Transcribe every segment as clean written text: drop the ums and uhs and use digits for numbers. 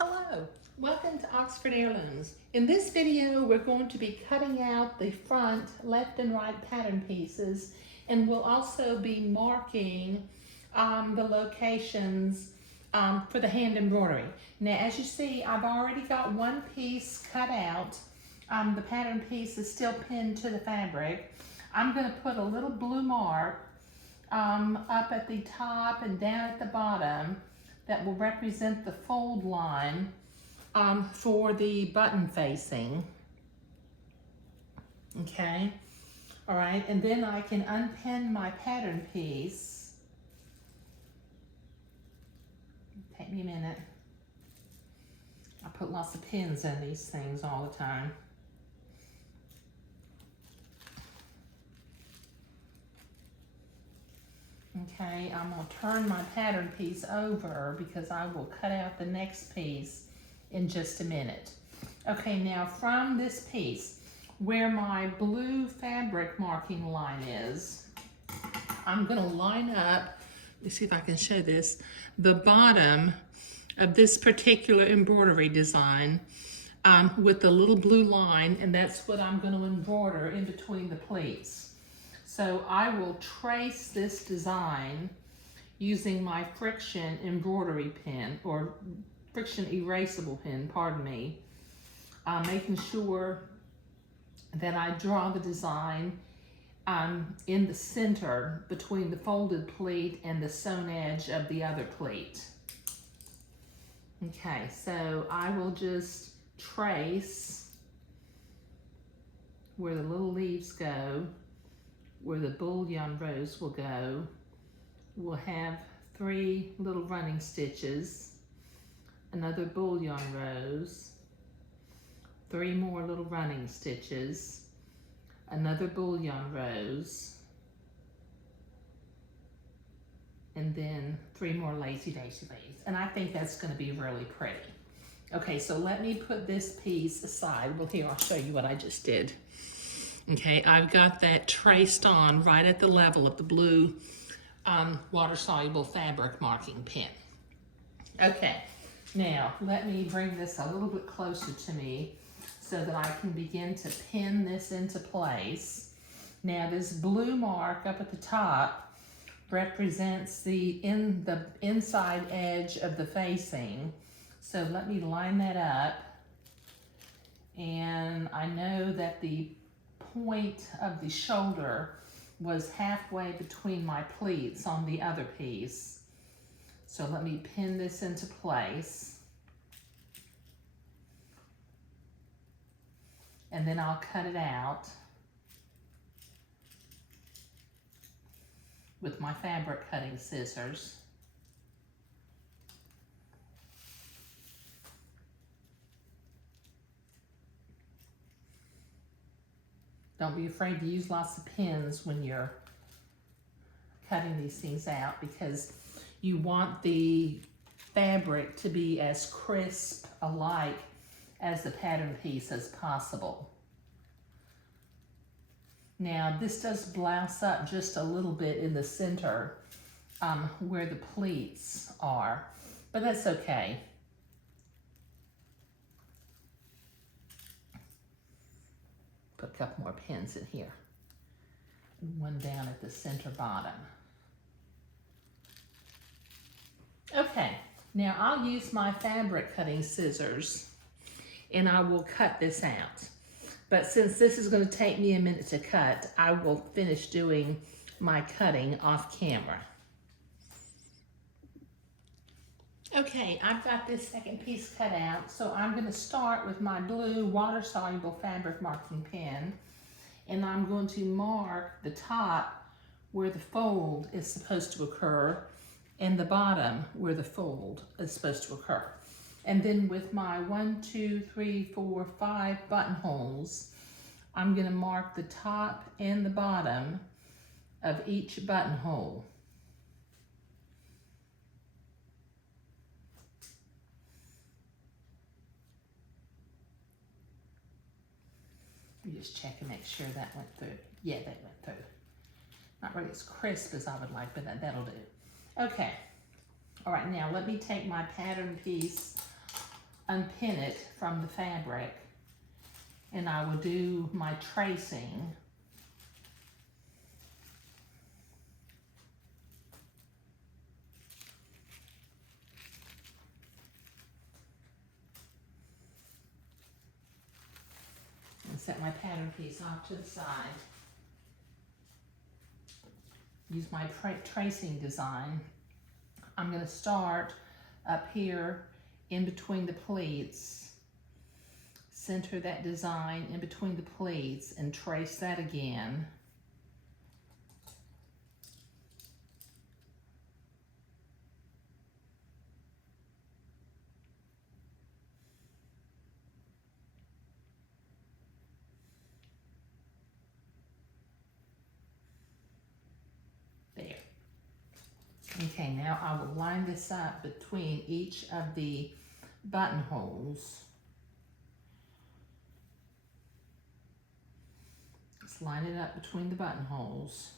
Hello, welcome to Oxford Heirlooms. In this video, we're going to be cutting out the front left and right pattern pieces, and we'll also be marking the locations for the hand embroidery. Now, as you see, I've already got one piece cut out. The pattern piece is still pinned to the fabric. I'm going to put a little blue mark up at the top and down at the bottom that will represent the fold line for the button facing. Okay, all right, and then I can unpin my pattern piece. Take me a minute. I put lots of pins in these things all the time. Okay, I'm going to turn my pattern piece over because I will cut out the next piece in just a minute. Okay, now from this piece, where my blue fabric marking line is, I'm going to line up, let's see if I can show this, the bottom of this particular embroidery design with the little blue line, and that's what I'm going to embroider in between the pleats. So I will trace this design using my friction embroidery pen, or friction erasable pen, pardon me, making sure that I draw the design in the center between the folded pleat and the sewn edge of the other pleat. Okay, so I will just trace where the little leaves go, where the bullion rows will go. We'll have 3 little running stitches, another bullion rows, 3 more little running stitches, another bullion rows, and then 3 more lazy daisy leaves. And I think that's going to be really pretty. Okay, so let me put this piece aside. Well, here, I'll show you what I just did. Okay, I've got that traced on right at the level of the blue water-soluble fabric marking pen. Okay, now let me bring this a little bit closer to me so that I can begin to pin this into place. Now this blue mark up at the top represents the inside edge of the facing. So let me line that up. And I know that the point of the shoulder was halfway between my pleats on the other piece. So let me pin this into place. And then I'll cut it out with my fabric cutting scissors. Don't be afraid to use lots of pins when you're cutting these things out, because you want the fabric to be as crisp alike as the pattern piece as possible. Now this does blouse up just a little bit in the center where the pleats are, but that's okay. Put a couple more pins in here. One down at the center bottom. Okay, now I'll use my fabric cutting scissors and I will cut this out. But since this is going to take me a minute to cut, I will finish doing my cutting off camera. Okay, I've got this second piece cut out, so I'm going to start with my blue water-soluble fabric marking pen, and I'm going to mark the top where the fold is supposed to occur and the bottom where the fold is supposed to occur. And then with my 1, 2, 3, 4, 5 buttonholes, I'm going to mark the top and the bottom of each buttonhole. Just check and make sure that went through. Yeah, that went through. Not really as crisp as I would like, but that'll do. Okay. All right, now let me take my pattern piece unpin it from the fabric, and I will do my tracing. And set my pattern piece off to the side. Use my tracing design. I'm going to start up here in between the pleats, center that design in between the pleats and trace that again. There. Okay, now I will line this up between each of the buttonholes. Let's line it up between the buttonholes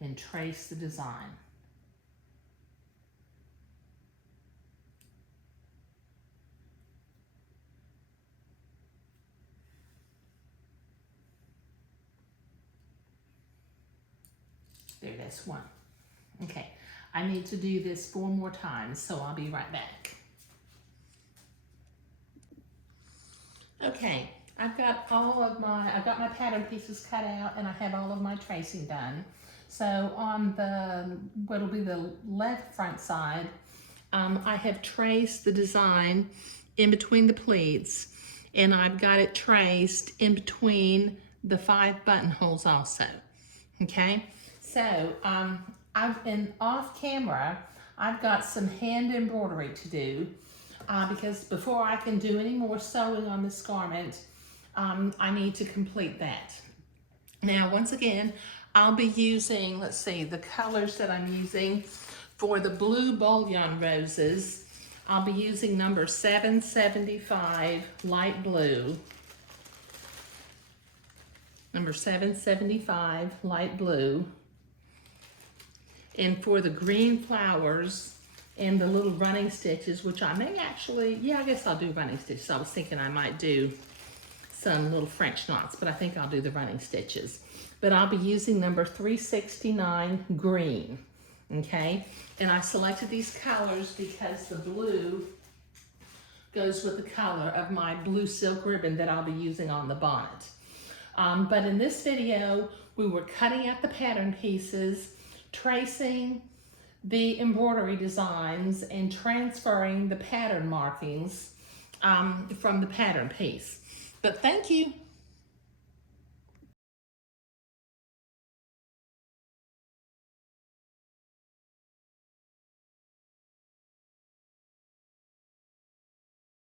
and trace the design. There, that's one. Okay, I need to do this 4 more times, so I'll be right back. Okay, I've got my pattern pieces cut out and I have all of my tracing done. So on what'll be the left front side, I have traced the design in between the pleats, and I've got it traced in between the 5 buttonholes also. Okay, so I've been off camera. I've got some hand embroidery to do because before I can do any more sewing on this garment, I need to complete that. Now, once again, I'll be using, let's see, the colors that I'm using for the blue bullion roses. I'll be using number 775 light blue. Number 775 light blue. And for the green flowers and the little running stitches, which I may actually, yeah, I guess I'll do running stitches. I was thinking I might do some little French knots, but I think I'll do the running stitches. But I'll be using number 369 green, okay? And I selected these colors because the blue goes with the color of my blue silk ribbon that I'll be using on the bonnet. But in this video, we were cutting out the pattern pieces, tracing the embroidery designs, and transferring the pattern markings from the pattern piece. But thank you.